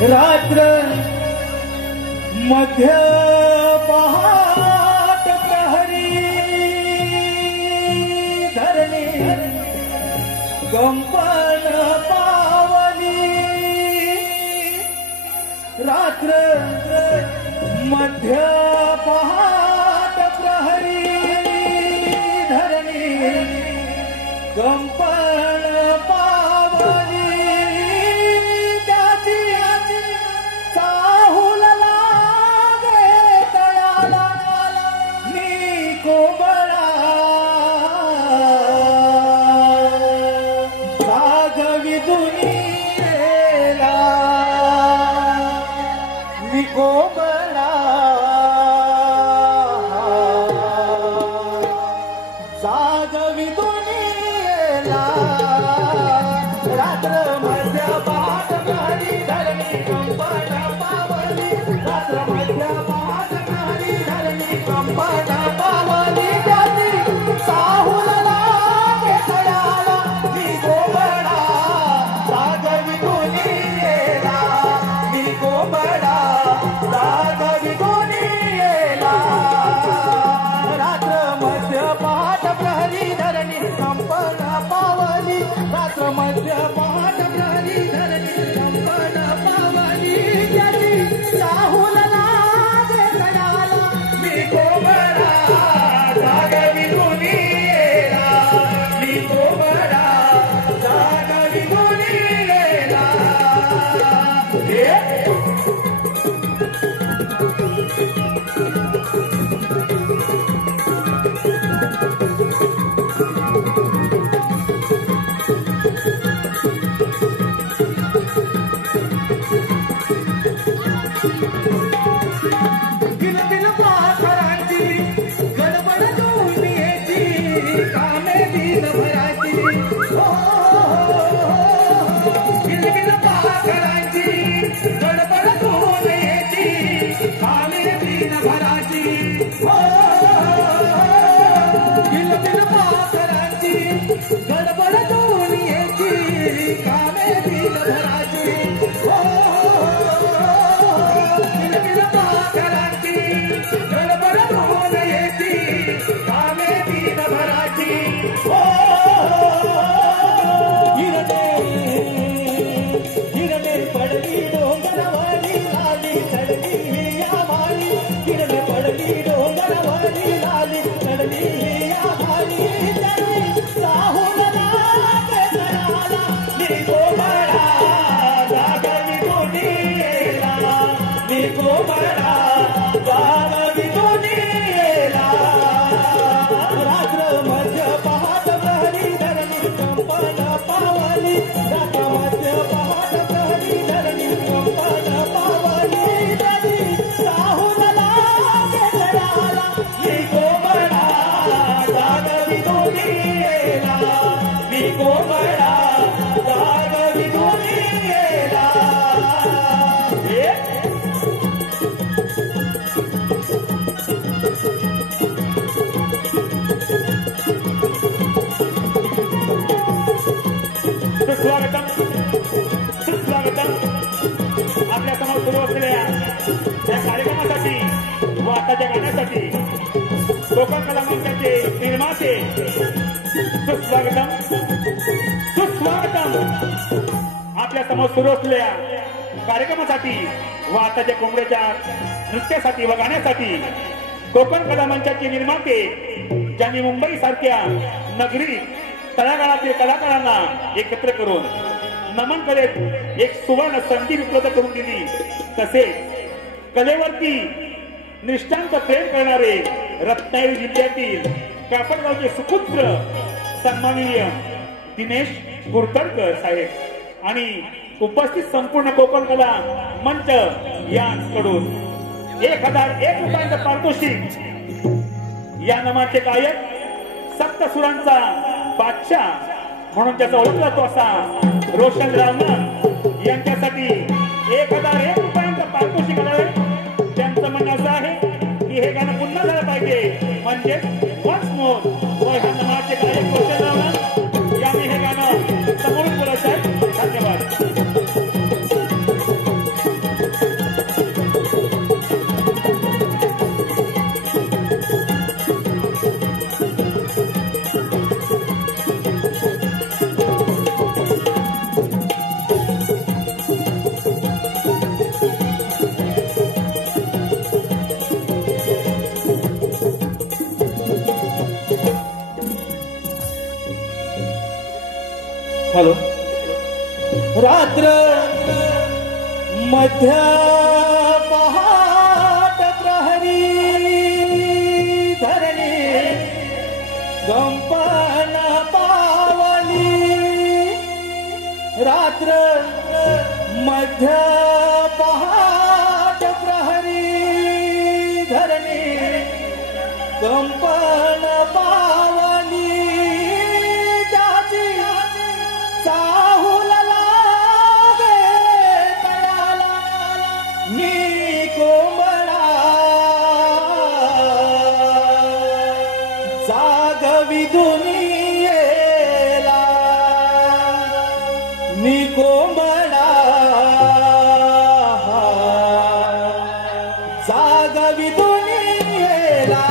रात्र मध्य पहाट प्रहरी धरणी कंपन पावली रात्र मध्य पहाट प्रहरी धरणी कंपन पावली कोकण कला मंचाचे निर्माते सुस्वागतम सुस्वागतम आपल्या समोर सुरू असलेल्या कार्यक्रमासाठी व आताच्या कोंबड्याच्या नृत्यासाठी व गाण्यासाठी कोकण कला मंचाचे निर्माते ज्यांनी मुंबई सारख्या नगरी तळागाळातील कलाकारांना एकत्र करून नमन करीत एक सुवर्ण संधी उपलब्ध करून दिली तसेच कलेवरती निष्ठांत प्रेम करणारे रत्नागिरी जिल्ह्यातील कापडगावचे सुपुत्र सन्माननीय दिनेश कुरतडकर साहेब आणि उपस्थित संपूर्ण कोकण कला मंच यांकडून 1001 रुपयांचं पारितोषिक या नामाचे गायक सप्तसुरांचा बादशाह म्हणून त्याचा ओळखला तो असा रोशन रावण यांच्यासाठी 1001 रुपयांचं पारितोषिक आहे। त्यांचं म्हणणं असं आहे की हे गाणं पुन्हा झालं पाहिजे म्हणजे वन्स मोर ह्या नामाचे गायक रोशन रावण यांनी हे गाणं समोरून बोलत आहे। धन्यवाद। रात्र मध्य पहाट प्रहरी धरणी कंपन पावली रात्र मध्य पहाट प्रहरी धरणी कंपन पावली त्याची चाहूल लागे तयाला मी कोंबडा जागवी दुनियेला मी कोंबडा जागवी दुनियेला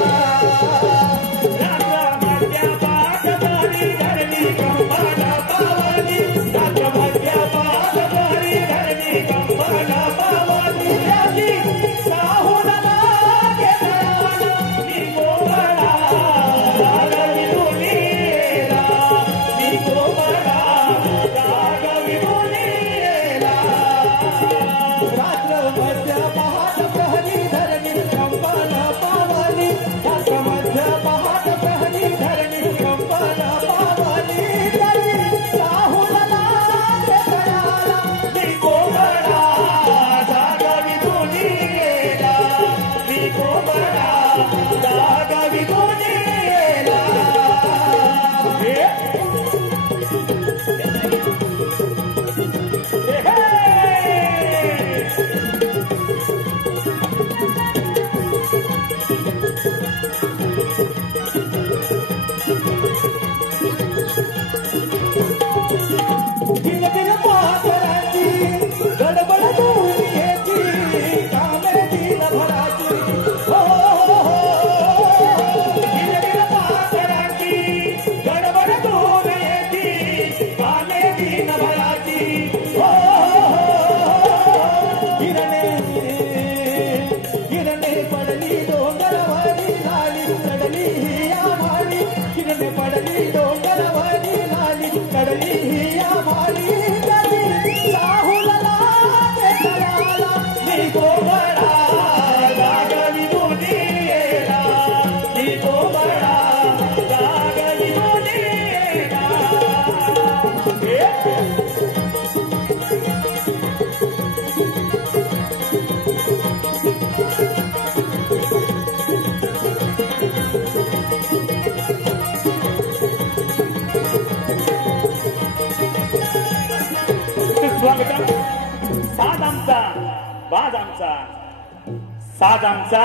साज आमचा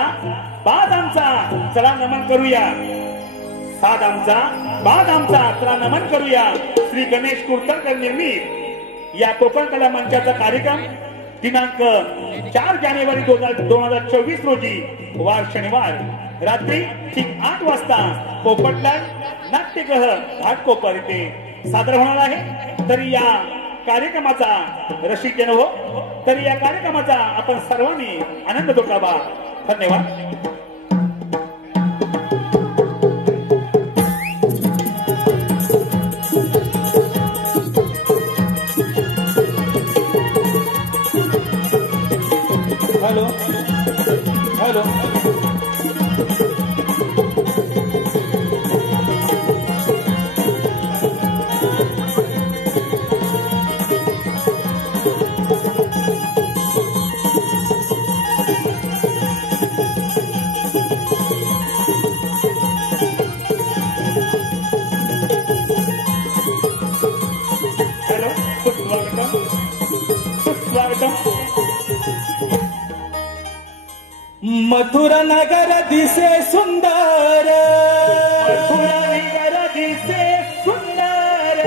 बाज आमचा चला नमन करूया साज आमचा बाज आमचा चला नमन करूया श्री गणेश कुर्तनकर निर्मित या कोकण कला मंचाचा कार्यक्रम दिनांक 4 जानेवारी 2024 रोजी वार शनिवार रात्री ठीक 8 वाजता पोपटलाल नाट्यगृह घाटकोपर येथे सादर होणार आहे. तरी या कार्यक्रमाचा रसिक जन हो तरी या कार्यक्रमाचा आपण सर्वांनी आनंद लुटावा. धन्यवाद. हॅलो हॅलो मथुरा नगर दिसे सुंदर मथुरा नगर दिसे सुंदर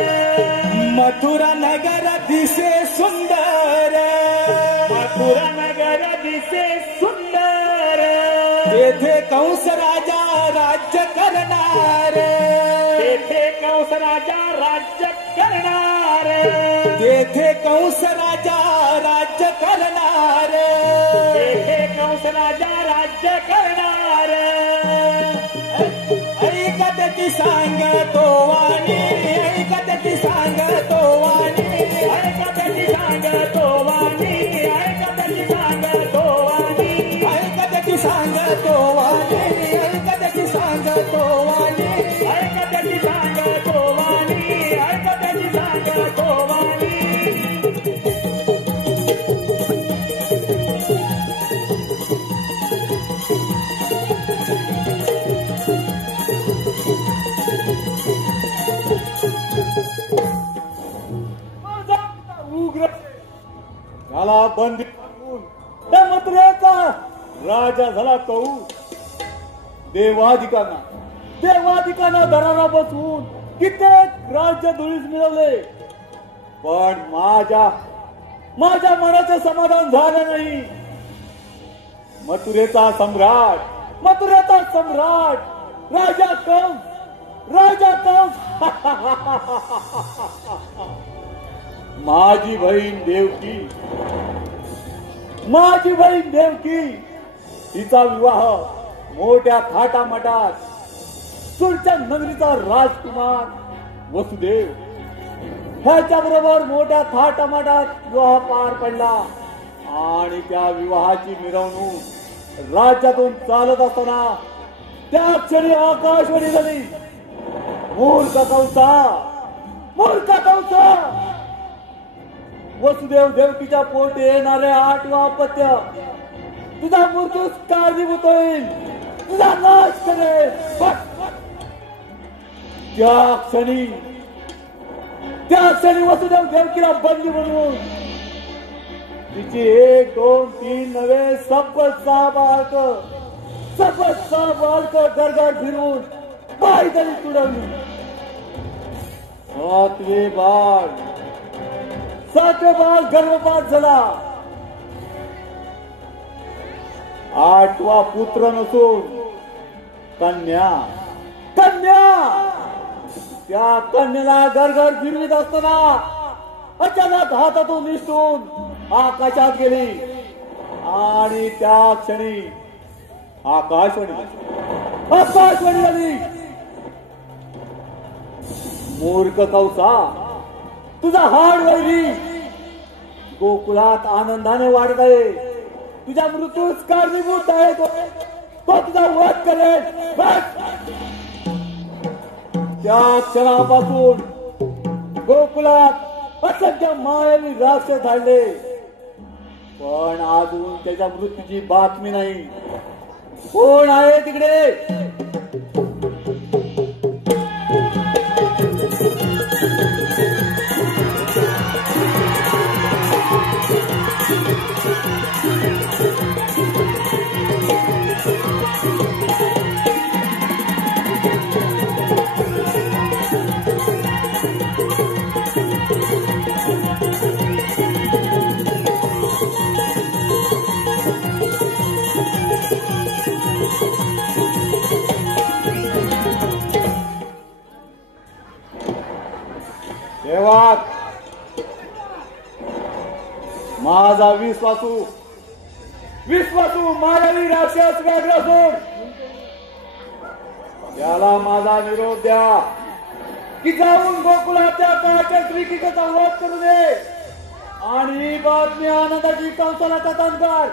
मथुरा नगर दिसे सुंदर मथुरा नगर दिसे सुंदर तेथे कंस राजा राज्य करणार तेथे कंस राजा राज्य करणार तेथे कंस राजा राज्य करणार तेथे कंस राजा राज्य करणार ऐकत सांगतो वाणी ऐकत सांगतो वाणी ऐकत त्याला बंदी करून त्या मथुरेचा राजा झाला कौस. देवाधिकांना दरारा बसवून कित्येक राज्य धुळीस मिळवले, पण माझ्या मनाचे समाधान झाले नाही. मथुरेचा सम्राट राजा कंस माझी बहीण देवकी तिचा विवाह मोठ्या थाटामाटात सुरच्या नगरीचा राजकुमार वसुदेव ह्याच्या बरोबर मोठ्या थाटामाटात विवाह पार पडला. आणि त्या विवाहाची मिरवणूक राज्यातून चालत असताना त्या क्षणी आकाशवाणी झाली, मूर्ख कंसा, वसुदेव देवकीच्या पोटी येणारे 8वा अपत्य तुझा मृत्यूस कारणीभूत होईल, तुझा नाश करेल. त्या क्षणी वसुदेव देवकीला बंदी बनवून तिची 1, 2, 3 नव्हे सपत 6 बाळक गरगड फिरून पायदळी तुडवली. 7वे बाळ गर्भपात झाला. 8वा पुत्र नसून कन्या. त्या कन्याला गरगड फिरवीत असताना अचानक हातातून निसटून आकाशात गेली. आणि त्या क्षणी आकाशवाणी झाली, मूर्ख कंसा, तुझा हाड वैरी गोकुळात आनंदाने वाढत आहे, तुझ्या मृत्यूस कारणीभूत आहे, तो तुझा वध करेल. त्या क्षणापासून गोकुळात असंख्य मायावी राक्षस धाडले, पण अजून त्याच्या मृत्यूची बातमी नाही. कोण आहे तिकडे? माझा विश्वासू मायावी राक्षस व्याघ्र सोड, त्याला माझा निरोप द्या की जाऊन गोकुळाच्या काळच्या श्रीकृष्णाचा वध करू दे. आणि ही बातमी आनंदाची कंसाला कथन कर.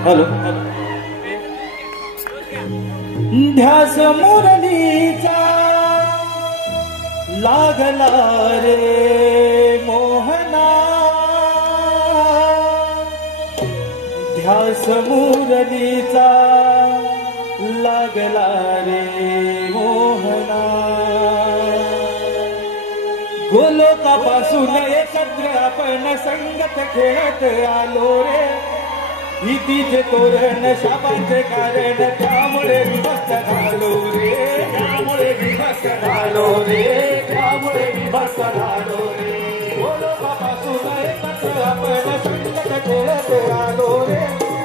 हॅलो ध्यास मुरलीचा लागला रे मोहना ध्यास मुरलीचा लागला रे मोहना गोलोकापासून एकत्र आपण संगत खेळत आलो रे भीतीचे तोरण शापाचे कारण त्यामुळे विभक्त झालो रे त्यामुळे विभक्त झालो रे त्यामुळे विभक्त झालो रे गोलोकापासून एकत्र आपण संकट खेळत आलो रे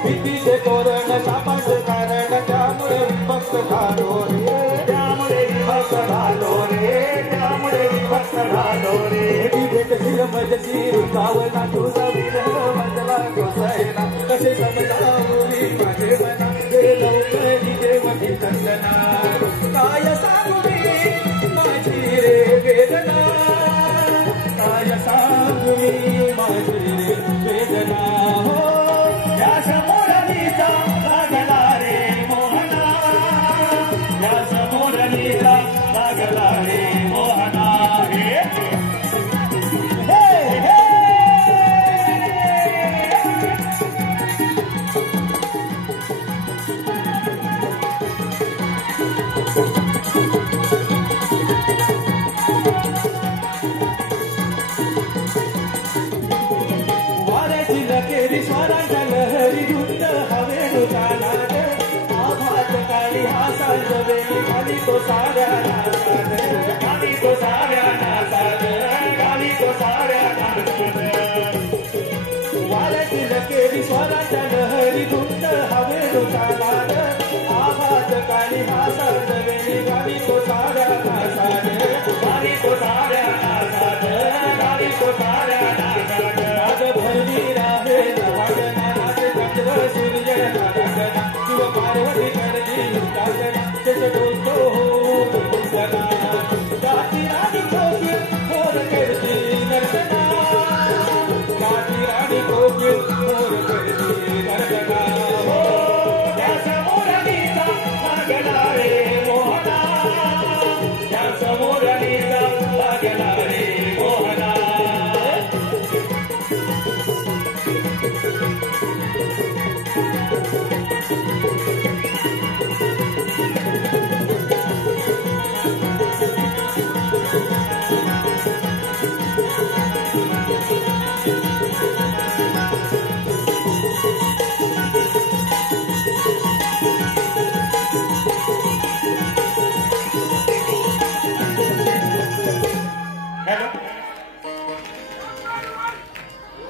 भीतीचे तोरण शापाचे कारण त्यामुळे विभक्त झालो रे त्यामुळे विभक्त झालो रे त्यामुळे विभक्त झालो रे शिर मजशी रुतावला तुझा विरह मजला गोसायला कसे समजावली माझे मना हे लवकरी देवती तंगना काय सांगू मी माझी रे वेदना काय सांगू मी माझी रे वेदना हो या समोरलीचा लागला रे मोहना या समोरलीचा लागला रे मोहना स्वरांच्या लहरी धुंद हवेनुचा नाद आभात काळी हा साजवेली खाली तो साऱ्या नासाद खाली तो साऱ्या नासाद खाली तो साऱ्या नासाद वाऱ्यातील केली स्वरांच्या लहरी धुंद हवेनुचा नाद आभात काळी हा साजवेली खाली तो साऱ्या नासाद खाली तो साऱ्या नासाद खाली तो साऱ्या नासाद आज भरली राहे सूर्य शिव पार्वती करजी कागना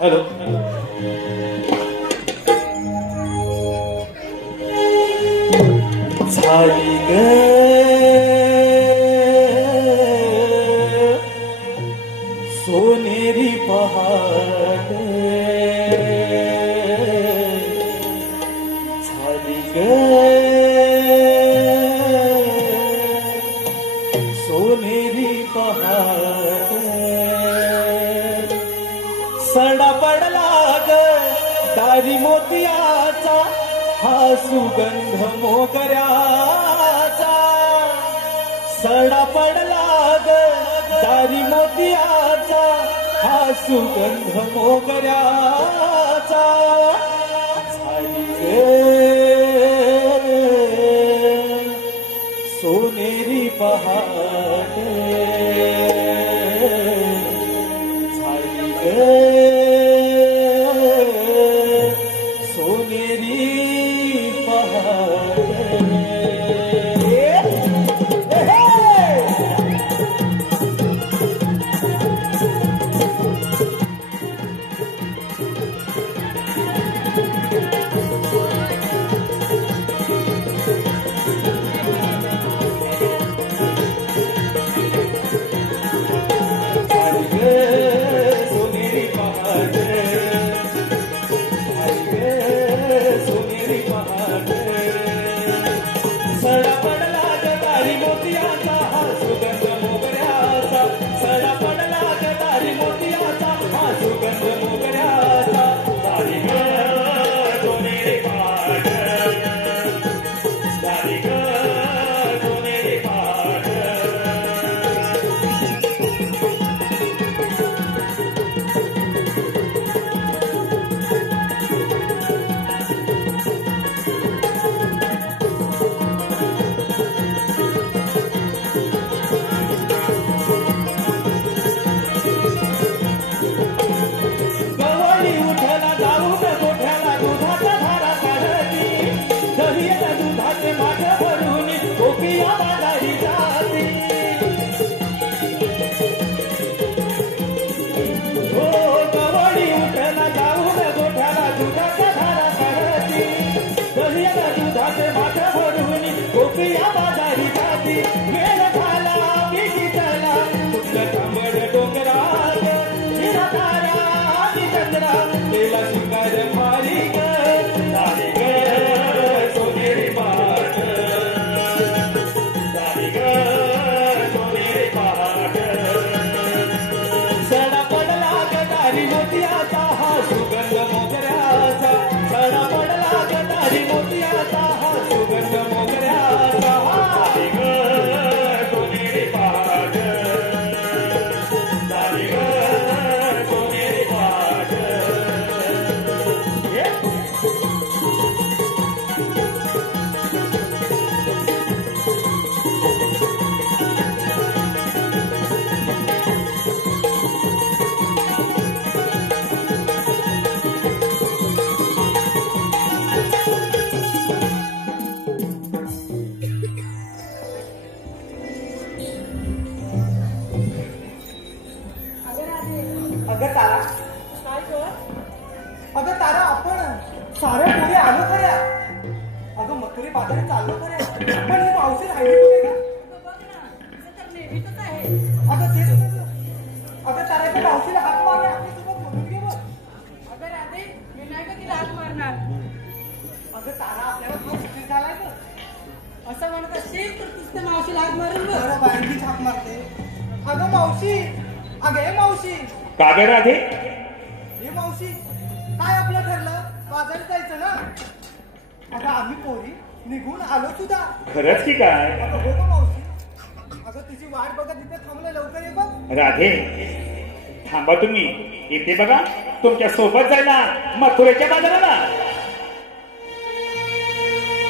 हॅलो झाली ग सोनेरी पहाट झाली ग सोनेरी पहाट सडा पडला ग दारी मोतियाचा हा सुगंध मोगऱ्याचा सडा पडला ग दारी मोतियाचा हा सुगंध मोगऱ्याचा झाली ग सोनेरी पहाट झाली ग सोनेरी पहाट कागे राधे हे मावशी काय आपलं ठरलं बाजारात जायचं ना आता आम्ही पोरी निघून आलो सुद्धा खरंच की काय अगं हो गं मावशी अगं तिची वाट बघत इथे थांबलं लवकर ये बघ राधे थांबा तुम्ही इथे बघा तुमच्या सोबत जायला मथुरेच्या बाजाराला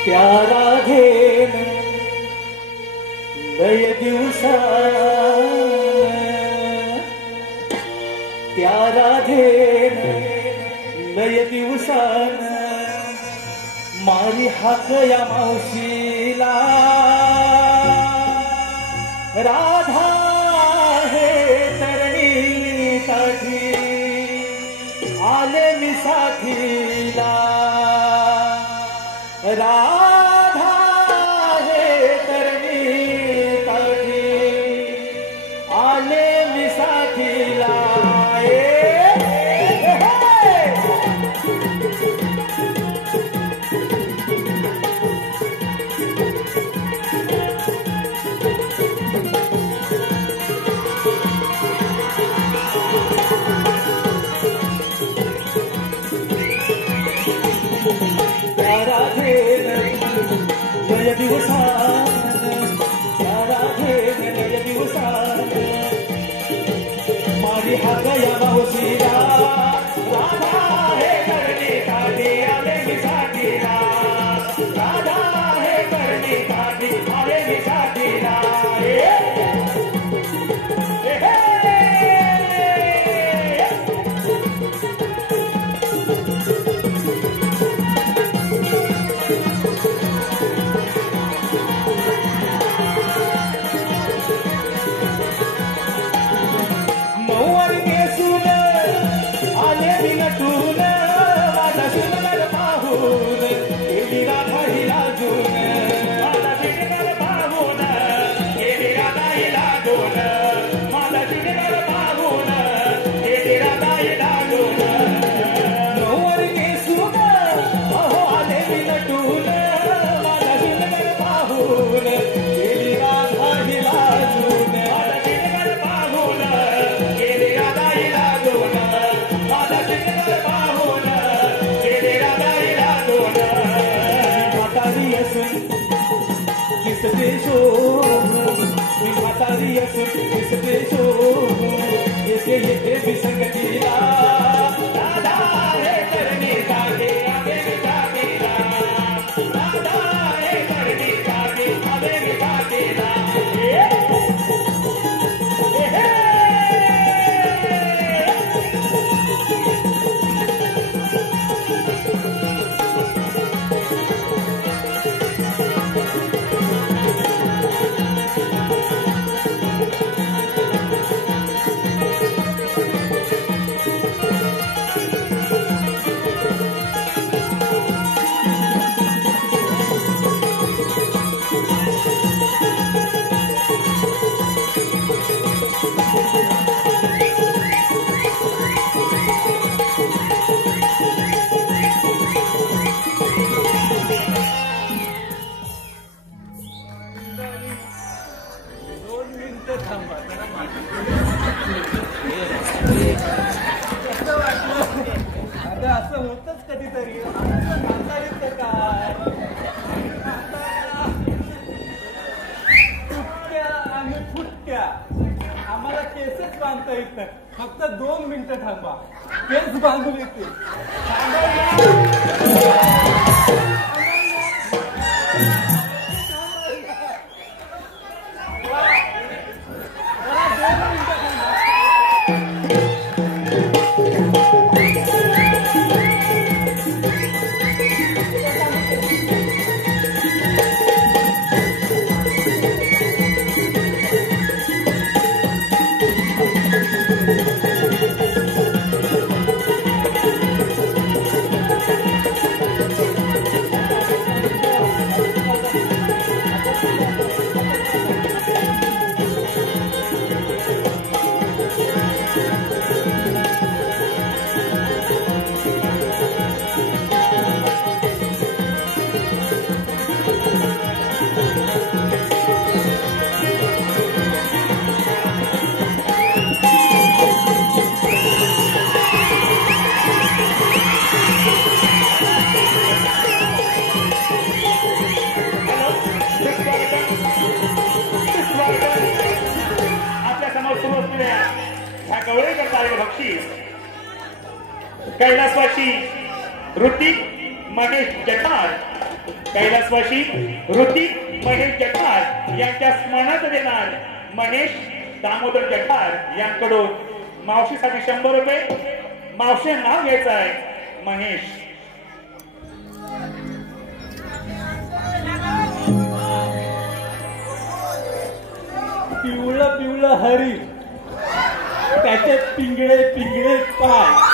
त्या राधेनं लय दिवसा त्या राधेनं लय दिवसान मारी हाक या मावशीला राधा हे तरणी साठी साथीला राधा हे तरणी काठी आले मी साथीला मारी हा गया मावशीला राधा हे करणे काठी आले मी साथीला राधा हे करणे काठी आले मी साथीला संगतीला राधा हे करणे काठी आले मी साथीला राधा हे करणे काठी आले मी साथीला असं होतच कधीतरी फुटक्या आणि फुटक्या आम्हाला केसच बांधता येत नाही फक्त 2 मिनिटं थांबा केस बांधून येते कैलासवासी ऋतिक महेश जठार कैलासवासी ऋतिक महेश जठार यांच्या स्मरणात देणार महेश दामोदर जठार यांकडून मावशीसाठी 100 रुपये मावशी नाव घ्यायचं आहे महेश पिवळं पिवळं हरी त्याच्यात पिंगळे पिंगळे पाय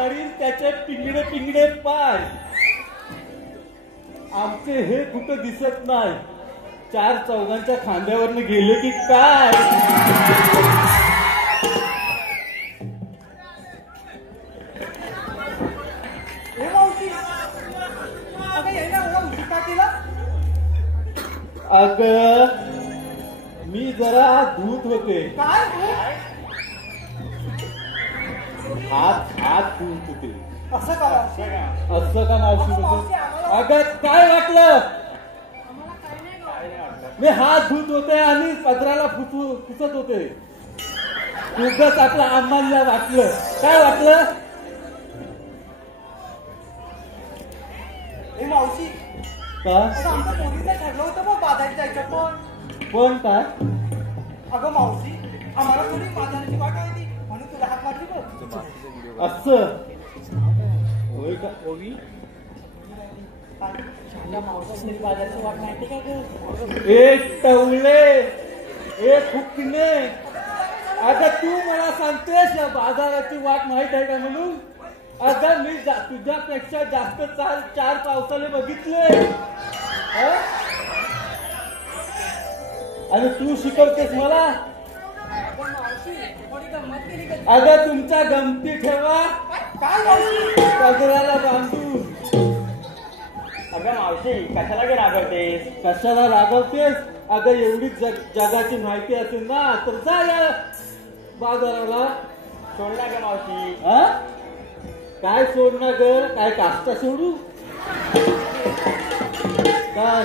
हरीण त्याचे पिंगडे पिंगडे पाय. आमचे हे कुठं दिसत नाही. चार चौघांच्या खांद्यावरनं गेले की काय. हे मावशी अगं यायला एवढा उशीर का केला? अग मी जरा धूत होते. काय हात धुत होते. असं का मावशी? असं का मावशी होते? अगं काय वाटलं? मी हात धुत होते आणि पदराला पुसत होते. उगाच आपलं आम्हाला वाटलं. काय वाटलं? हे मावशी का अगं आमच्या पोरीचं ठरलं होतं बघ बाजारात जायचं. पण काय अगं मावशी आम्हाला थोडी बाजाराची वाट आली म्हणून तुला हात मारली बघ. असं होय का? मावशी बाजाराची वाट माहिती का ग? एक टवले एक फुकणे. अगं तू मला सांगतेस या बाजाराची वाट माहित आहे का म्हणून? अगं मी तुझ्यापेक्षा जास्त चार पावसाले बघितले आणि तू शिकवतेस मला. अगं तुमच्या गमती ठेवा काय मावशी? पदराला बांधून. अगं मावशी कशाला गे रागवतेस? कशाला रागवतेस? अगं एवढीच जगाची माहिती असेल ना तर जा या बाजाराला. सोड ना ग मावशी. हा काय सोडणार ग? काय काष्टा सोडू? काय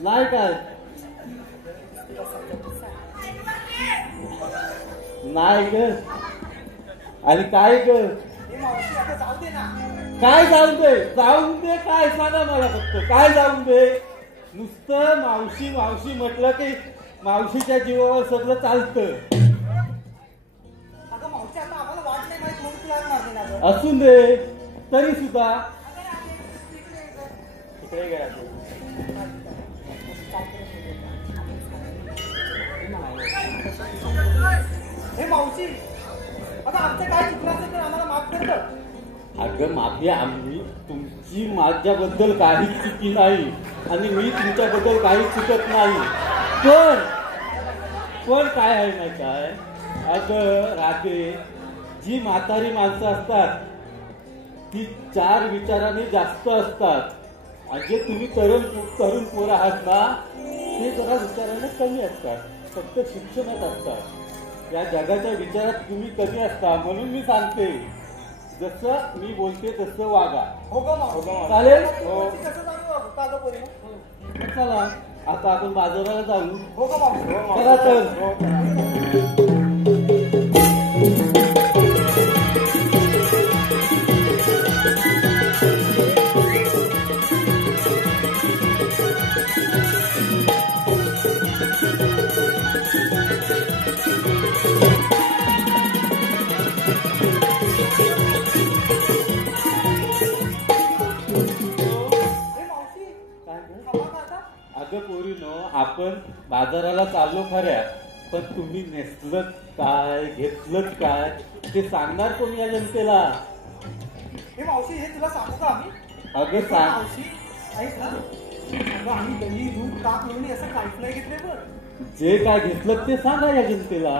नाही काय नाही ग. आणि काय ग? हे मावशी आता जाऊ दे ना. काय जाऊन दे? जाऊन दे काय सांगा मला फक्त. काय जाऊन दे? नुसतं मावशी मावशी म्हटलं की मावशीच्या जीवावर सगळं चालतं. अगं मावशी आता आम्हाला वाट नाही माहित म्हणून तुला मारले ना ग. असून दे तरी सुद्धा तिकडे गेला तू. हे मावशी आता आमचं काय चुकलं असेल तर आम्हाला माफ कर गं. अगं माफी आम्ही तुमची माझ्याबद्दल काहीच चुकी नाही आणि मी तुमच्याबद्दल काहीच चुकत नाही. पण काय आहे नाही काय? अगं राधे जी म्हातारी माणसं असतात ती चार विचाराने जास्त असतात. जे तुम्ही तरुण पोरं आहात ना ते जरा विचाराने कमी असतात. फक्त शिक्षणात असतात. या जगाच्या विचारात तुम्ही कमी असता म्हणून मी सांगते जसं मी बोलते तसं वागा. हो गं मावशी. चालेल? हो. कसं जाऊ का गं पोरी? चला आता आपण बाजाराला जाऊ. हो गं मावशी. चला तर. अगं पोरीनो आपण बाजाराला चाललो खऱ्या पण तुम्ही नेसलं काय घेतलं काय ते सांगणार कोण या जनतेला? हे मावशी हे तुला सांगू का आम्ही? अगं सांग. मावशी ऐक ना. अगं आम्ही दही दूध ताक लोणी असं काहीच नाही घेतलंय बरं. जे काय घेतलं ते सांगा या जनतेला.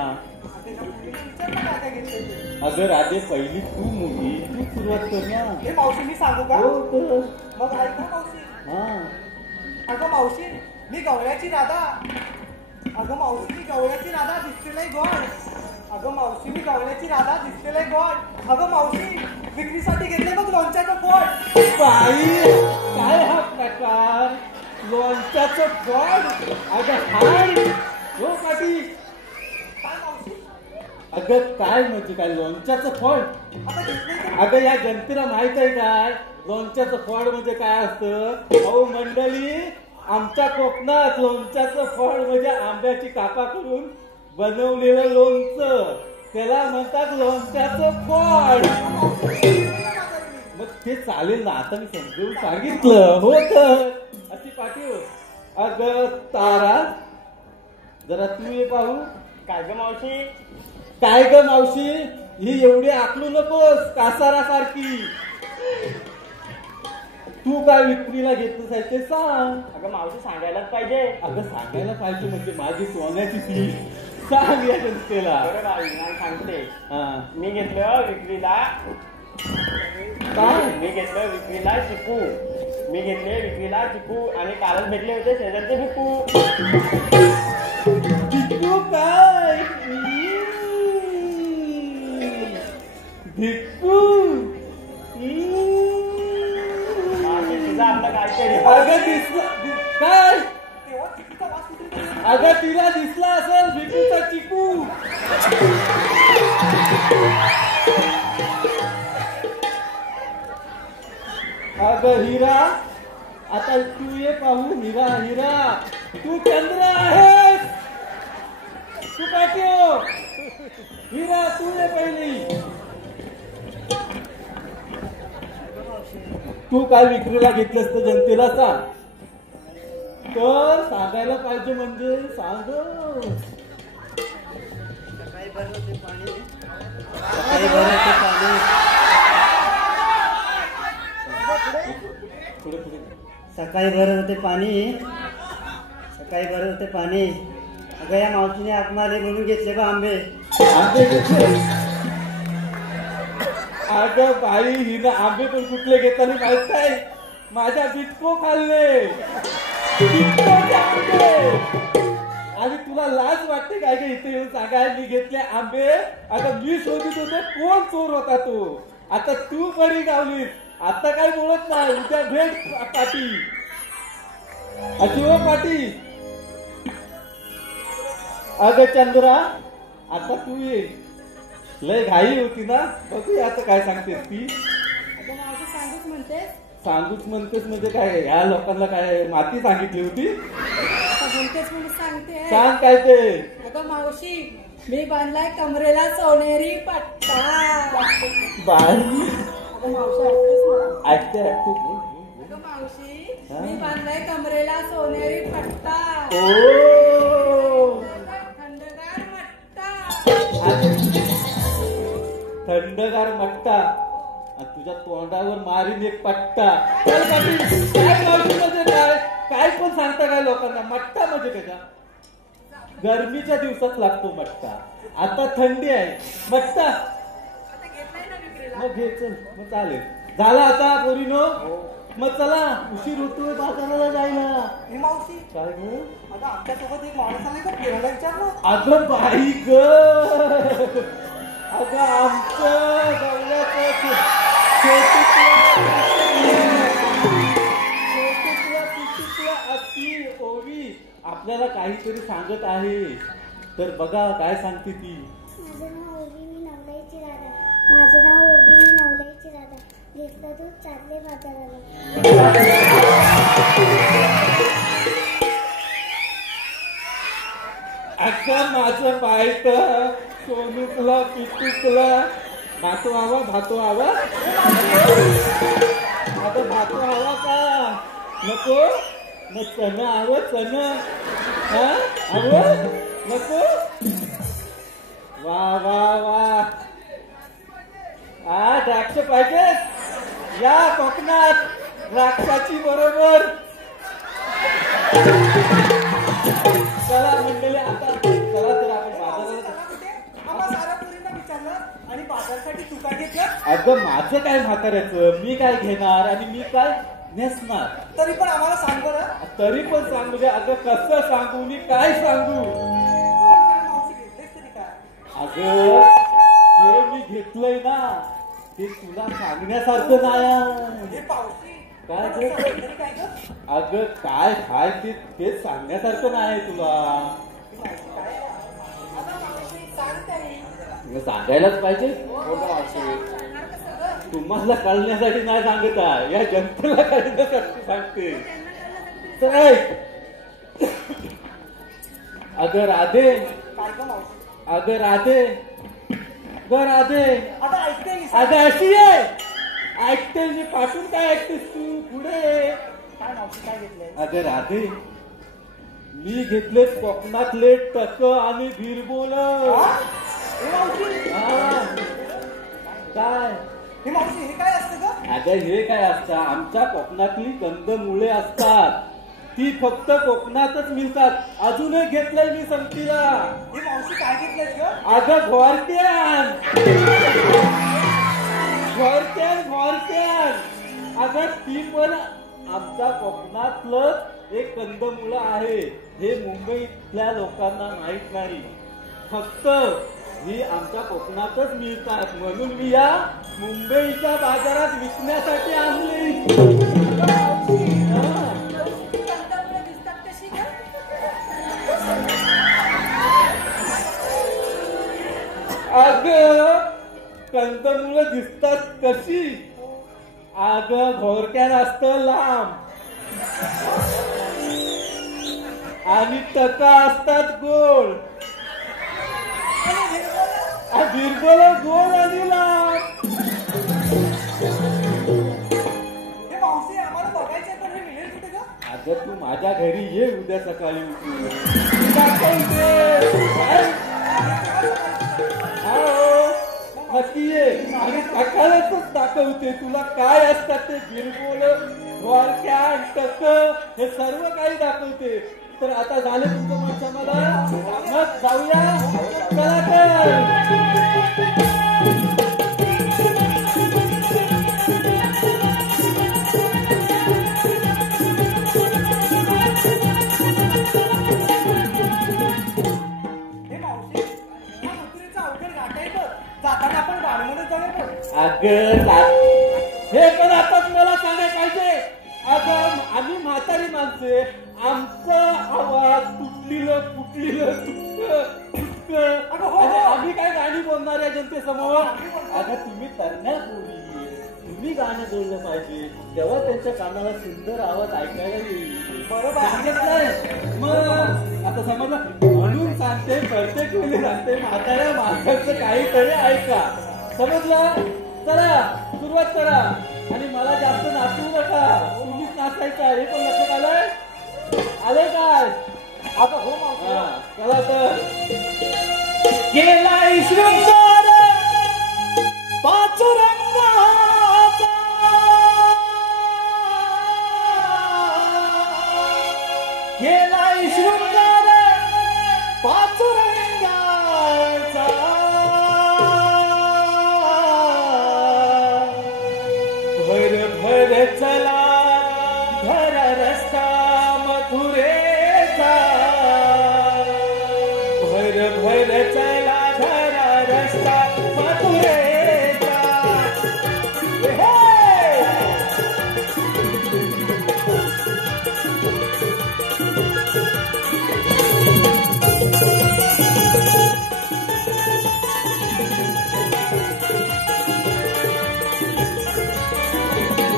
विचार ना काय काय घेतलंय. अगं राजे पहिली तू मुली तू सुरुवात कर ना. हे मावशी मी सांगू का? हो तर. मग ऐक ना मावशी. हा अगं मावशी मी गवळ्याची राधा. अगं मावशी मी गवळ्याची राधा दिसतेलंय गोड. अगं मावशी मी गवळ्याची राधा दिसतेलंय गोड. अगं मावशी विक्रीसाठी घेतले बघ लोणच्याचं फोड. बाई काय हा प्रकार? लोणच्याचं फळ? अगं हाय हो काठी. काय मावशी? अगं काय म्हणजे काय लोणच्याचं फळ? आता घेतलंय तर अगं या जनतेला माहित आहे काय लोणच्याचं फळ म्हणजे काय असतं? अहो मंडळी आमच्या कोकणात लोणच्याचं फळ म्हणजे आंब्याची कापा करून बनवलेलं लोणचं त्याला म्हणतात लोणच्याचं फळ. मग ते चालेल ना. आता मी समजून सांगितलं होत अशी पाठीव. अगं तारा जरा तू ये पाहू. काय ग मावशी? काय ग मावशी? ही एवढी आखलू नकोस कासारासारखी. तू काय विक्रीला घेतलंस आहे ते सांग. अगं मावशी सांगायलाच पाहिजे. अगं सांगायला पाहिजे म्हणजे माझी सोन्याची ती सांग या जनतेला. बरं बाई नाही सांगते. हा. मी घेतलं विक्रीला काय? मी घेतलं विक्रीला चिकू. मी घेतले विक्रीला चिकू आणि कालच भेटले होते शेजारचे भिकू. भिक्कू काय? भिक्कू तुझा आपलं काहीतरी. अगं दिसला काय? तेव्हा चिकूचा वास कुठे तरी. अगं तिला दिसला असेल भिक्कूचा चिकू. अगं हिरा आता तू ये पाहू. हिरा हिरा तू चंद्र आहेस. तू पाठव. हिरा तू ये पहिली. तू काय विक्रीला घेतलंस तर जनतेला सांग. तर सांगायला पाहिजे म्हणजे सांग. सकाळी भरलं ते पाणी. पुढे पुढे. सकाळी भरत होते पाणी. सकाळी भरत होते पाणी. अगं या मावशीने हाक मारले म्हणून घेतले बा आंबे. आंबे घेतले. अगं बाई हिनं आंबे पण कुठले घेताना माहित आहे. माझ्या बिटको खाल्ले. बिटकोचे आंबे. आणि तुला लाज वाटते काय का इथे येऊन सांगाय मी घेतले आंबे. अगं मी शोधित होतो कोण चोर होता तो. आता तू बरी गावलीस. आता काय बोलत नाही. उद्या भेट पाटी. अजिओ पाटी. अगं चंद्रा आता तू ये. लय घाई होती ना. बघूया आता काय सांगतेस ती. अगं मावशी सांगूच म्हणतेस. सांगूच म्हणतेस म्हणजे काय ह्या लोकांना काय माती सांगितली होती. आता बोलतेस म्हणून सांगते. सांग काय ते. अगं मावशी मी बांधलाय कमरेला सोनेरी पट्टा. बाई अगं मावशी ऐकतेस मला. ऐकते ऐकते. अगं मावशी मी बांधलाय कमरेला सोनेरी पट्टा. ओ थंडगार मट्टा. थंडगार मट्टा. तुझ्या तोंडावर मारीन एक पट्टा. चल पाटील, काय मावशी म्हणजे काय काय पण सांगता काय लोकांना. मट्टा म्हणजे कशा. गरमीच्या दिवसात लागतो मट्टा. आता थंडी आहे. मट्टा आता घेतलाय ना विक्रीला. मग घे चल. मग चालेल. झाला आता पोरीनो. मग चला उशीर होतोय बाजाराला जायला. ही मावशी काय ग. अगं आमच्यासोबत एक माणूस आलाय का फिरायला विचारलं. अगं बाई ग. अगं आमचं गवल्याचं छोटीतल्या अति ओवी आपल्याला काहीतरी सांगत आहे. तर बघा काय सांगते ती. माझं नाव ओवी मी नवलाईची राधा. माझं नाव ओवी मी नवलाईची राधा. घेतलं दूध चालले बाजाराला. अगं माझं बायक सोनूकला पिटूकला भातो हवा भातो हवा. आता भातो हवा का नको. मग चण हवं चण. हा हवं नको. वा वा वा. हा द्राक्ष पाहिजेत. या कोकणात द्राक्षाची बरोबर. चला मंडळी आता चला तर आपण बाजाराला. चला कुठे. आम्हा साऱ्या मुलींना विचारलं आणि बाजारसाठी तू काय घेतलं. अगं माझं काय म्हाताऱ्याचं. मी काय घेणार आणि मी काय नेसणार. तरी पण आम्हाला सांग बरं. तरी पण सांग म्हणजे अगं कसं सांगू मी काय सांगू. पण काय मावशी घेतलेस तरी काय. अगं जे मी घेतलंय ना ते तुला सांगण्यासारखं नाही. हे पावशी काय पण ते? असं तरी काय गं. अगं काय काय ते सांगण्यासारखं नाही तुला. ही मावशी काय. अगं मावशी सांग तरी. मग सांगायलाच पाहिजे. हो गं मावशी. सांगणार कसं गं. तुम्हाला कळण्यासाठी नाही सांगत आहे. या जनतेला कळण्यासाठी सांगते. तर ऐक. अगं राधे काय गं मावशी. अगं राधे ग राधे. आता ऐकते मी. अगं अशी आहे. ऐकते मी पाठून काय ऐकतेस तू पुढे. काय मावशी काय घेतलंय. अगं राधे मी घेतले कोकणातले टक आणि भिरबोल. हे मावशी हा काय हे मावशी हे काय असतं ग? अगं हे काय असतं, आमच्या कोकणातली कंदमुळे असतात, ती फक्त कोकणातच मिळतात. अजूनही घेतलंय मी संगतीला. हे मावशी काय घेतलंय ग? अगं घोरट्यान घोरट्यान घोरट्यान. अगं ती पण आमच्या कोकणातलं एक कंदमुळं आहे. हे मुंबईतल्या लोकांना माहित नाही. फक्त ही आमच्या कोकणातच मिळतात, म्हणून मी या मुंबईच्या बाजारात विकण्यासाठी आणली. कंदमुळं दिसतात कशी ग? अगं कंदमुळं दिसतात कशी? अगं घोरट्यान असतं लांब आणि टका असतात गोल. बिरबल गोल आणि लांब. हे मावशी आम्हाला बघायचे पण हे मिळेल कुठे ग? अगं तू माझ्या घरी ये उद्या सकाळी उठून दाखवते. नक्की ये आणि सकाळच दाखवते तुला काय असतात ते बिरबोल घोरट्या टक हे सर्व काही दाखवते. तर आता झाले तुमचं मन समाधान, मग जाऊया. चला तर हे मावशी या मथुरेचं अवघड गाठायचं जाताना आपण गाडीमध्ये जाणे पण. अगं हे पण आताच मला सांगायला पाहिजे. अगं आम्ही म्हातारी माणसे, आमचा आवाज तुटलेलं आम्ही काय गाणी बोलणार आहे जनतेसमोर? अगं तुम्ही तरण्या बोली, तुम्ही गाणं बोललं पाहिजे, तेव्हा त्यांच्या कानाला सुंदर आवाज ऐकायला येईल. बरोबर. मग आता समजलं म्हणून सांगते, प्रत्येक वेळी सांगते, म्हाताऱ्या माणसाचं काहीतरी ऐका. समजलं? चला सुरुवात करा आणि मला जास्त नाचवू नका. तुम्हीच नाचायचं हे पण लक्षात आलंय? आले काय? आता हो मावशी. चला तर गेलाय शृंगार पाचुरंगाचा, गेलाय शृंगार पाचुरंगाचा, भर भर चला धरा रस्ता मथुरेचा, भर भर चला धरा रस्ता मथुरेचा. हे!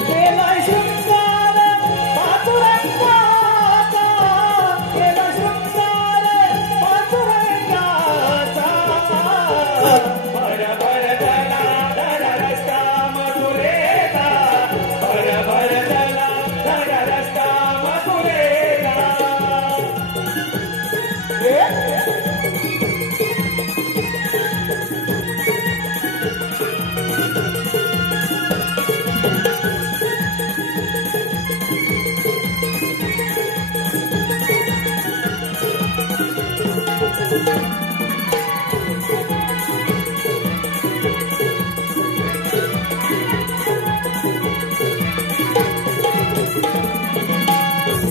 गेलाय शृंगार पाचुरंगाचा, गेलाय शृंगार पाचुरंगाचा, भर भर चला धरा रस्ता मथुरेचा, भर भर चला धरा रस्ता मथुरेचा.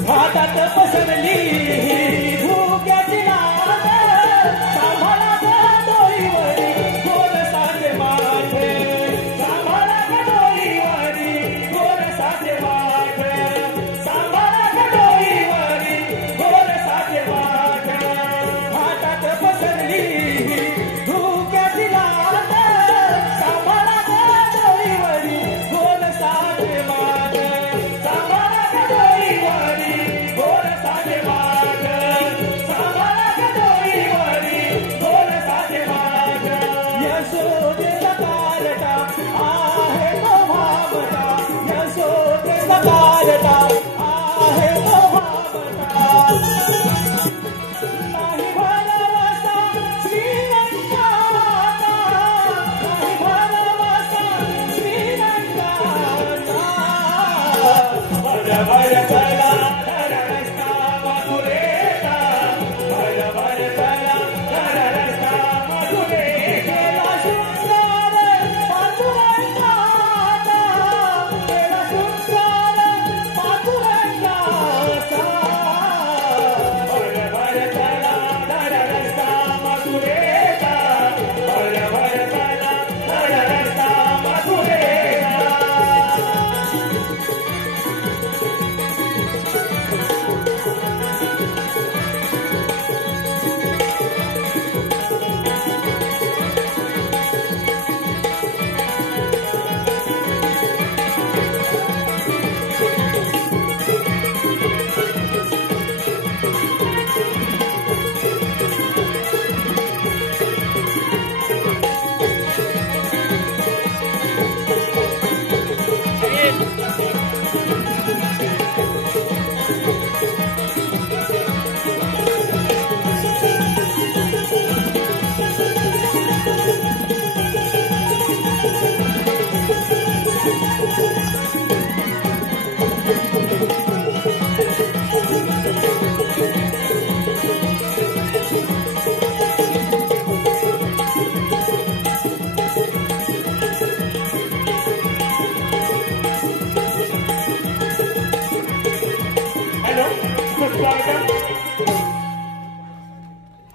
हातात पसरली धुक्याची लाट,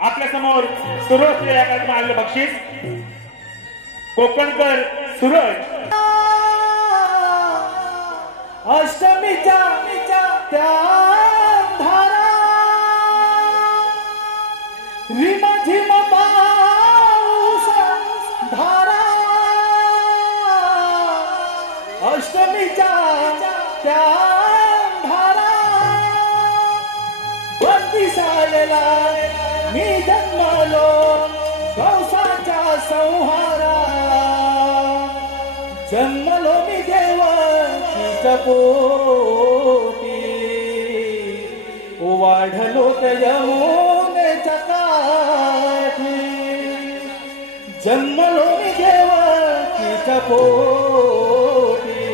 आपल्या समोर सुरू असलेल्या कार्यक्रम आलेलं बक्षीस कोकणकर सूरज अष्टमीच्या त्या धारा रिम झिम पाऊस धारा अष्टमीच्या त्या धारा बंदिसालेला मी जन्मलो कौसाच्या संहारा जन्मलो मी देवाच्या पोटी वाढलो त्या यमुनेच्या काठी जन्मलो मी देवाच्या पोटी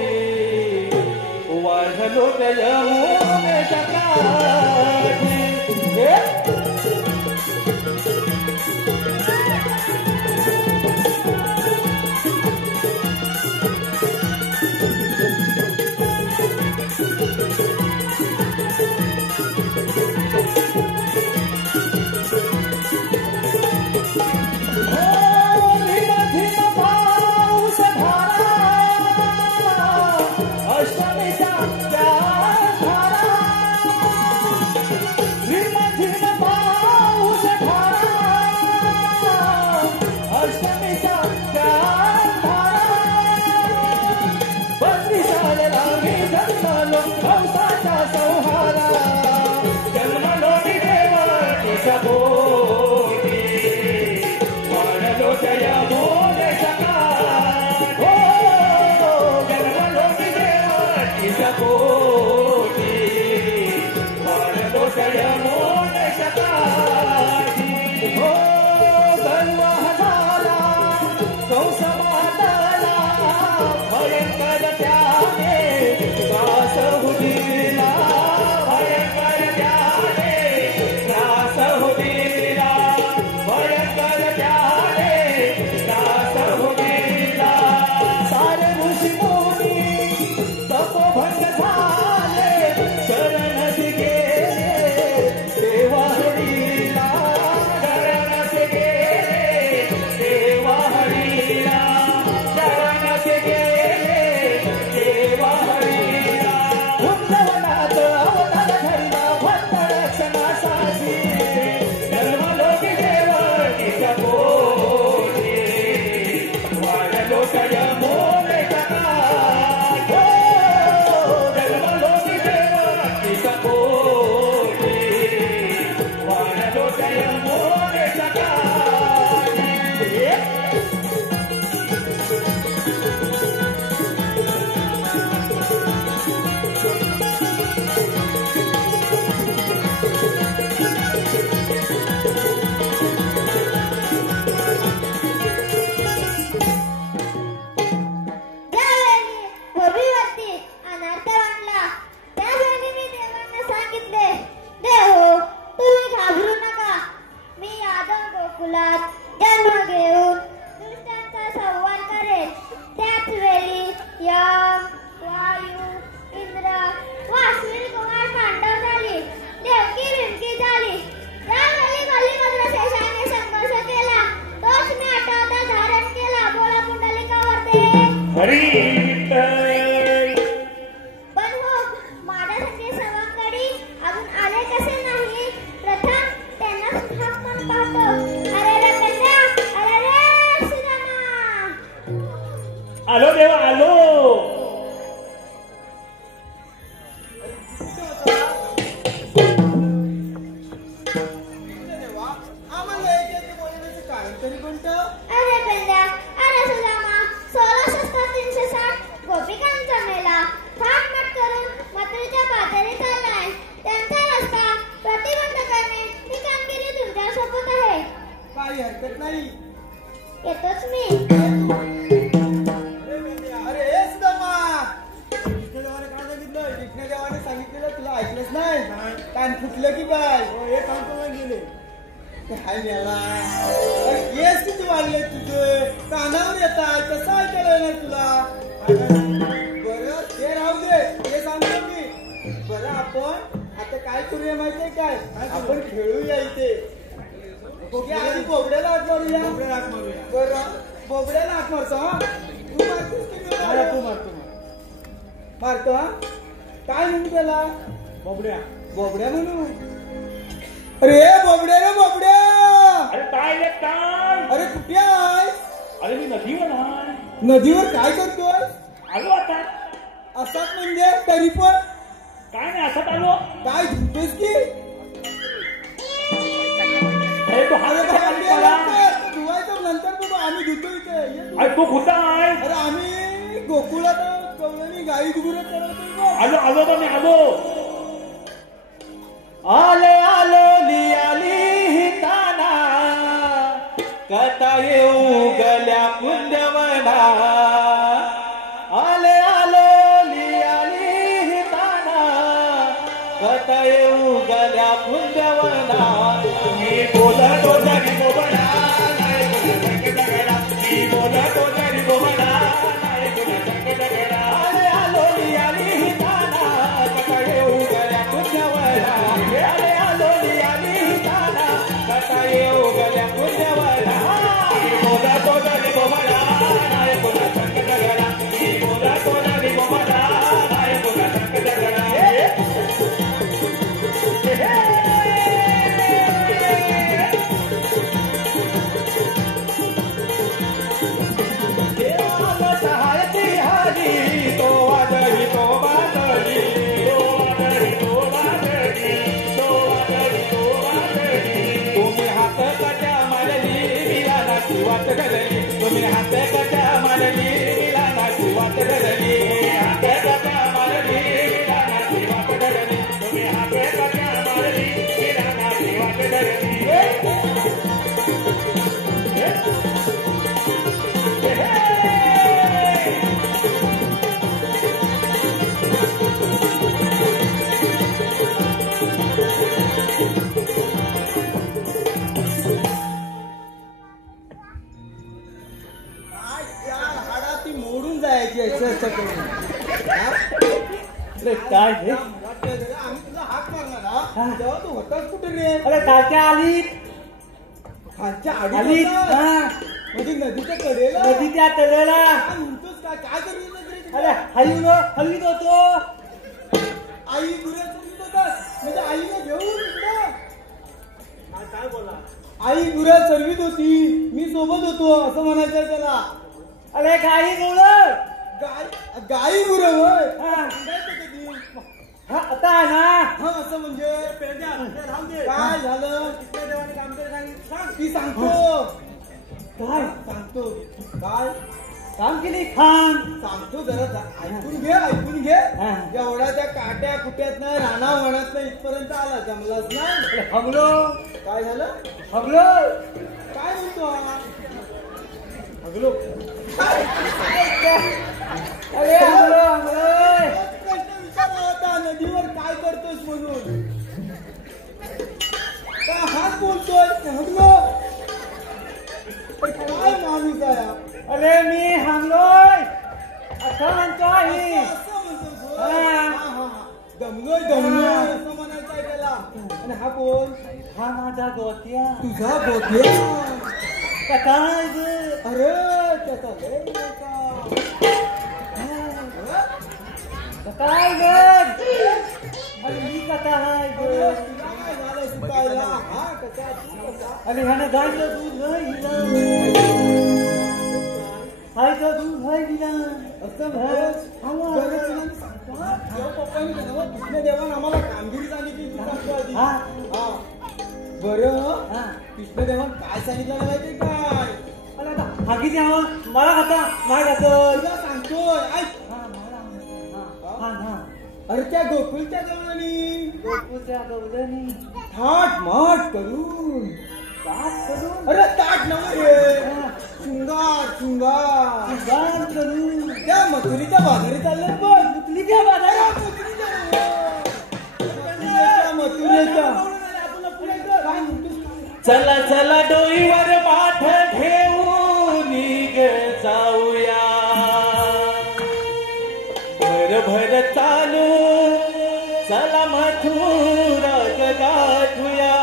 वाढलो त्या यमुनेच्या काठी आलो देवा आलो. बघूया आधी बोबड्याला हात मारूया. बरं बोबड्याला हात मारतो हा. तू मारतोस की मी मारतो? तू मारतो हा. काय म्हणू त्याला? बोबड्या म्हणू. अरे बोबड्या रे बोबड्या. अरे काय रे काय? अरे कुठे आहेस? अरे मी नदीवर आहे. नदीवर काय करतोय? आलो आता. असाच म्हणजे तरी पण काय नाही असत आलो. काय धुतोस की? अरे तू हात धुवायचं नंतर बघू आम्ही धुतो इथे. अरे तू कुठं आहे? अरे आम्ही गोकुळात कवळणी गाई गुरं करतोय. आलो आलो तर मी आलो. आले आलो लियाली ताना कथा येऊ गल्या कुंदवना. आले आलो लियाली ताना कथा येऊ गल्या कुंदवना. मी बोलतो तरी बोबडा नाही तुला संकटगडा. मी बोलतो तरी बोबडा नाही तुला संकटगडा. आले आलो लियाली ताना कथा येऊ गल्या कुंदवना. आले आलो लियाली ताना कथा येऊ गल्या कुंदवना. मी बोलतो तरी बोबडा नाही तुला संकटगडा. मी बोलतो तरी बोबडा नाही तुला संकटगडा. देवाला सहायती हरी तो वादळी तो बादळी. तुम्ही हात कच्या मारली विलानाची वाट घडली. तुम्ही हात कच्या मारली विलानाची वाट घडली. हात कच्या मारली विलानाची वाट धरली. तुम्ही हात कच्या मारली विलानाची वाट धरली. हाडा ती मोडून जायची एक्सरसाइज करून. काय हे? आम्ही तुला हात मारणार हा. तेव्हा तू होतास कुठे रे? अरे कालच्या आली खालच्या आली आडी हा. म्हणजे नदीच्या कडेला. नदी त्या तळेला. काय म्हणतोस काय? काय करू अरे हलवीत होतो. आई गुरं चुकीत होतात म्हणजे आईने घेऊन इकडं. काय बोला? आई गुरं चरवीत होती मी सोबत होतो असं म्हणायचं त्याला. अरे गाई गोळ. गाई गुरं होय. हा. सांगायचं कधी? हा आता ना. हा असं म्हणजे काय झालं? ती सांगतो. काय सांगतो काय काम केली खान. सांगतो जरा ऐकून घे. हा. एवढ्या त्या काट्या कुट्यातनं राणा वनातनं इथपर्यंत आला जमलाच नाही. हगलो काय झालं? हगलो. काय म्हणतो हा? हगलो. अरे हगलो हगलो. प्रश्न विचारला होता नदीवर काय करतोस म्हणून. का हाच बोलतोय हगलो. काय माणूस आहे? अरे मी हगलोय असं म्हणतोय. असं म्हणतो. हा. दमलोय असं म्हणायचं आहे त्याला. आणि हा कोण? हा माझा गोत्या. तुझा गोत्या. काय ग? अरे त्याचा लय मोठा. काय ग? अरे मी कथा आहे ग. तुला काय झालं शिकायला? हा कसा तू कसा? अरे ह्यानं गायचं दूध नाही दिलं. हायचं दूध नाही दिलं. असं म्हणतोस? बरं तुला मी सांगतो हा. जेव्हा पप्पांनी म्हणावं कृष्णदेवानं आम्हाला कामगिरी सांगितली ती सांगतो आधी. हा. हा. बरं हा. कृष्णदेवान काय सांगितलं माहिती काय? अरे आता हागी द्यावं मला खाता माय जातं. तुला सांगतोय ऐक. हा मला हा हा. अरे त्या गोकुळच्या जवळनी गोकुळच्या गवलनी थाट माट करून ताट करून. अरे ताट नव्हे रे. शृंगार गान करून त्या मथुरीच्या बाजारी चाललं बघ. कुठली त्या बाजारात? मथुरेच्या काय म्हणतोस? चला चला डोईवर पाठ घेऊन ग जाऊया. भर भर चालू चला मथुरा गाठूया.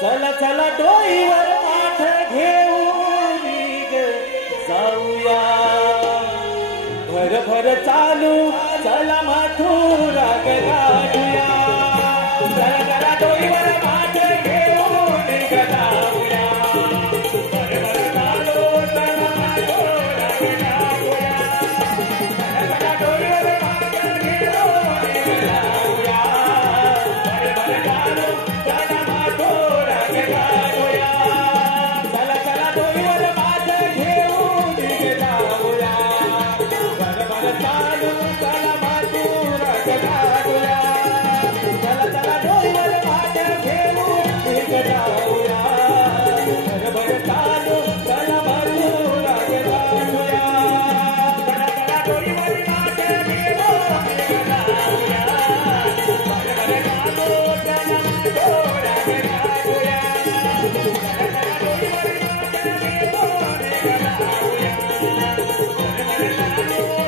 चला चला डोईवर माठ घेऊन ग जाऊया भर भर चालू चला मथुरा गाठूया चला चला डोईवर माठ घेऊन ग जाऊया भर भर चालू चला मथुरा गाठूया चला चला डोईवर माठ घेऊन ग जाऊया भर भर चालू चला मथुरा गाठूया चला चला डोईवर माठ घेऊन ग जाऊया भर भर चालू चला मथुरा गाठूया चला चला डोईवर माठ घेऊन ग जाऊया भर भर चालू चला मथुरा गाठूया चला चला डोईवर माठ घेऊन ग जाऊया भर भर चालू चला मथुरा गाठूया चला चला डोईवर माठ घेऊन ग जाऊया भर भर चालू चला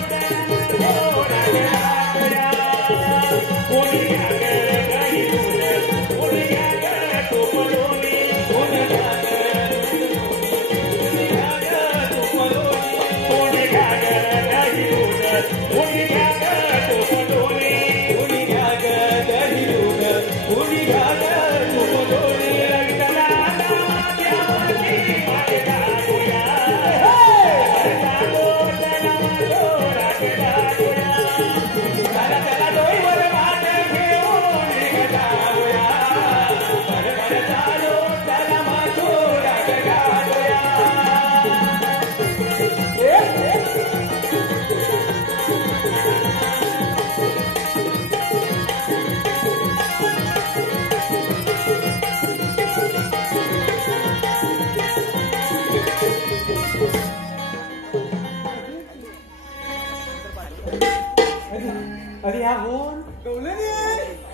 मथुरा गाठूया कोणी घागर गाई दूध कोणी घागर टोपलोनी कोणी घागर टोपलोनी कोणी घागर गाई दूध कोणी घागर टोपलोनी कोणी घागर गाई दूध कोणी घागर टोपलोनी चला आता देवाची मागे गाठूया चालो चला मथुरा गाठूया चला चला डोईवर माठ घेऊन ग जाऊया भर भर चालू चला मथुरा गाठूया अरे हा कोण गवलनी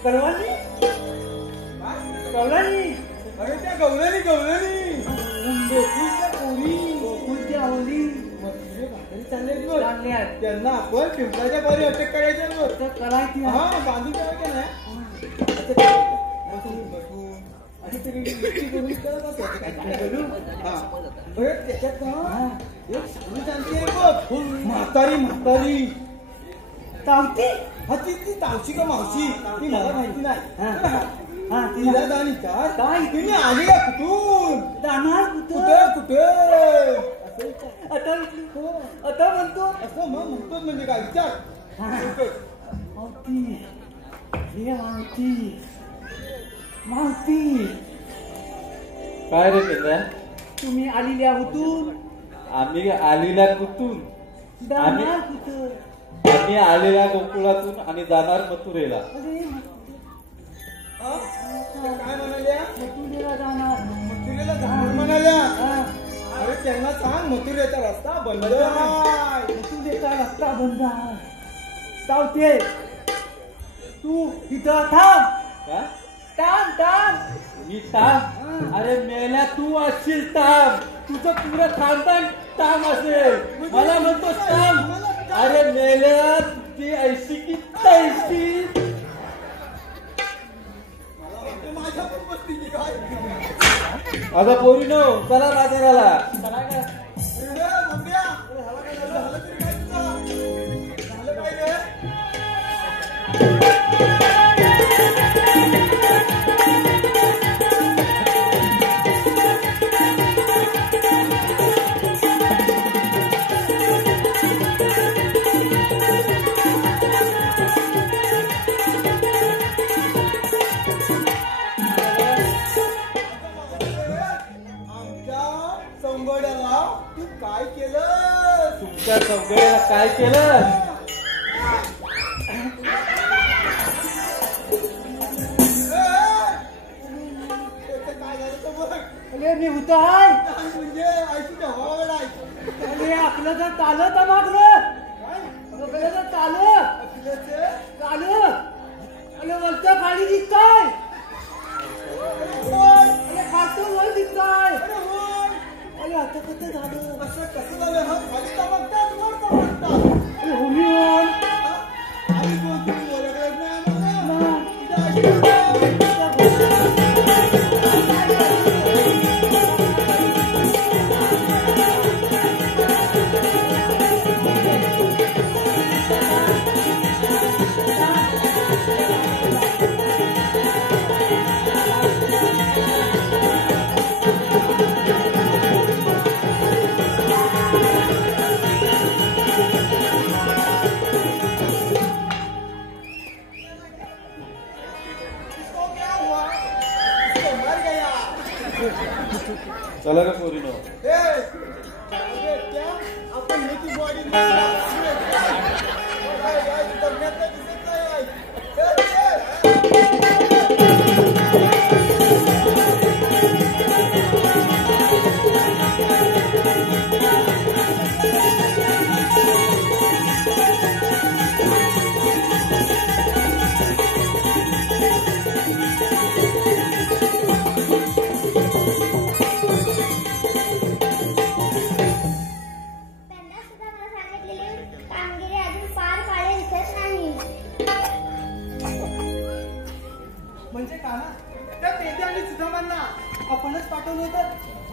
कळवानी कळवानी अरे त्या गवलनी गोकुळच्या पोरी गोकुळच्या ओली मथुरे भाकरी चालले त्यांना आपण पिंपळाच्या पारी अटक करायच्या करायची हा बांधून ठेवायच्या ना अशी तरी करून करत असायचं काय त्याच्यात ना एक सांगू सांगते बघ म्हातारी तावती हा ती तावशी का मावशी ती मला माहिती नाही तिला जाणी काय तिने आली का कुठून जाणार कुठे आता म्हणतो असं मग म्हणतोच म्हणजे काय विचार मावती काय रे केंद्र तुम्ही आलेल्या कुठून आम्ही आलेल्या कुठून जाणार कुठं आम्ही आलेल्या गोकुळातून आणि जाणार मथुरेला काय म्हणाल्या मथुरेला जाणार म्हणाल्या अरे त्यांना सांग मथुरेचा रस्ता बंद मथुरेचा रस्ता बंद चालते तू इथं थांब मी ताम अरे मेल्या तू असशील ताम तुझं पुरं खानदान ताम असेल मला म्हणतो ताम अरे मेल्या तुझी ऐशी की तैशी अगं पोरी नो चला बाजाराला तुमच्या सगळ्याला काय केलं मी होता म्हणजे आपलं जर चालत मागलं चालू वरच्या खाली दिसताय खातो वर दिसताय आता कसं झालं कसं झालं चला का पोरीनो आपण ह्याची बॉडी म्हणजे का ना त्या पेद्य आणि सुदामांना आपणच पाठवलं होतं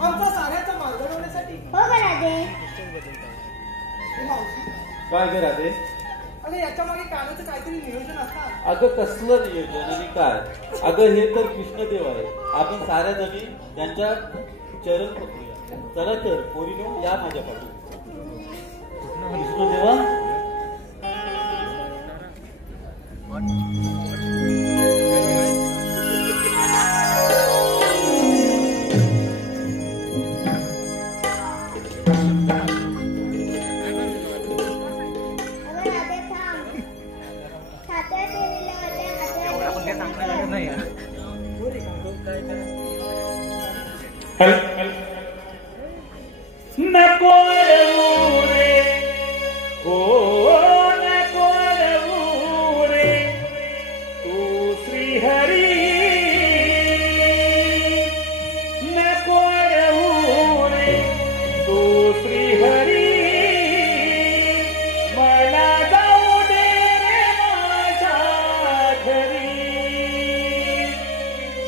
आमचा साऱ्याचा मार्ग लावण्यासाठी. हो का राधे? मावशी काय ग राधे? अगं याच्या मागे कानाचं काहीतरी नियोजन असणार. अगं कसलं नियोजन आणि काय? अगं हे तर कृष्णदेव आहे. आपण साऱ्या जणी त्यांच्या चरण पकडूया. चला तर पोरीनो या माझ्या पाठी. कृष्णदेवा नको रे हो नको रे तू श्रीहरी नको रे तू श्रीहरी मला जाऊ दे रे माझ्या घरी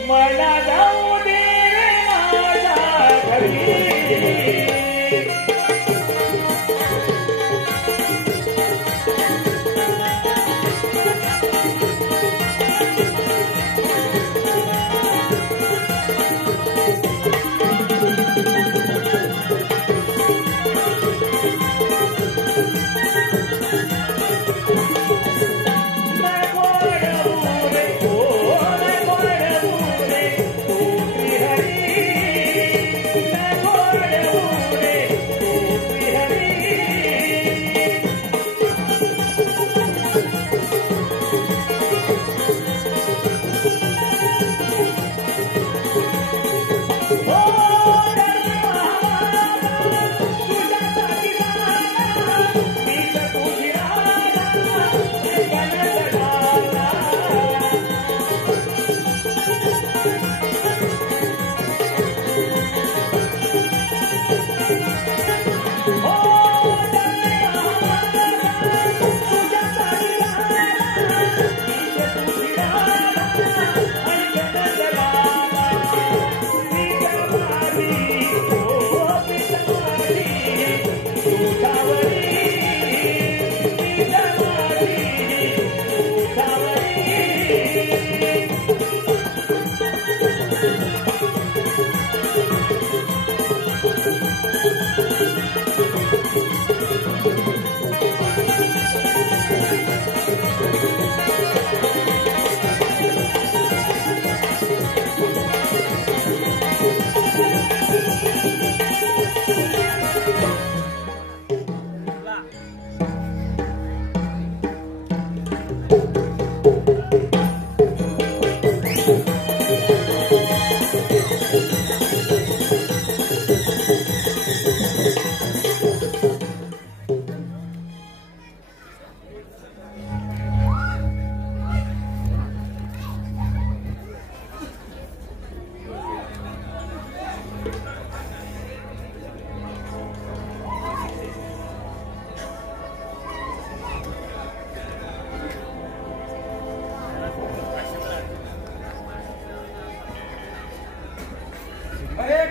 मला जाऊ दे रे माझ्या घरी.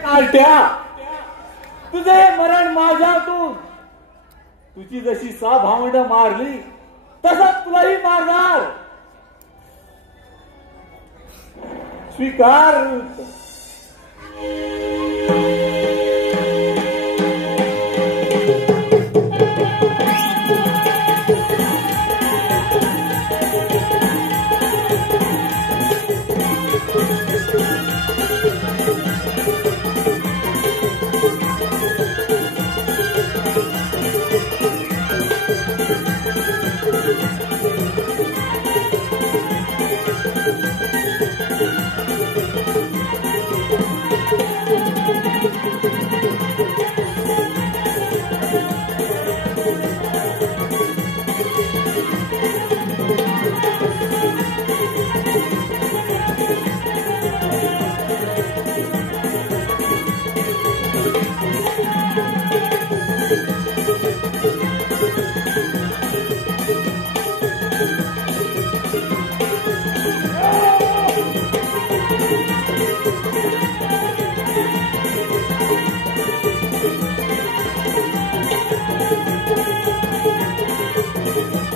कार्ट्या तुझे मरण माझ्यातून तुझी जशी 6 भावंड मारली तसंच तुलाही मारणार. स्वीकार. मावशी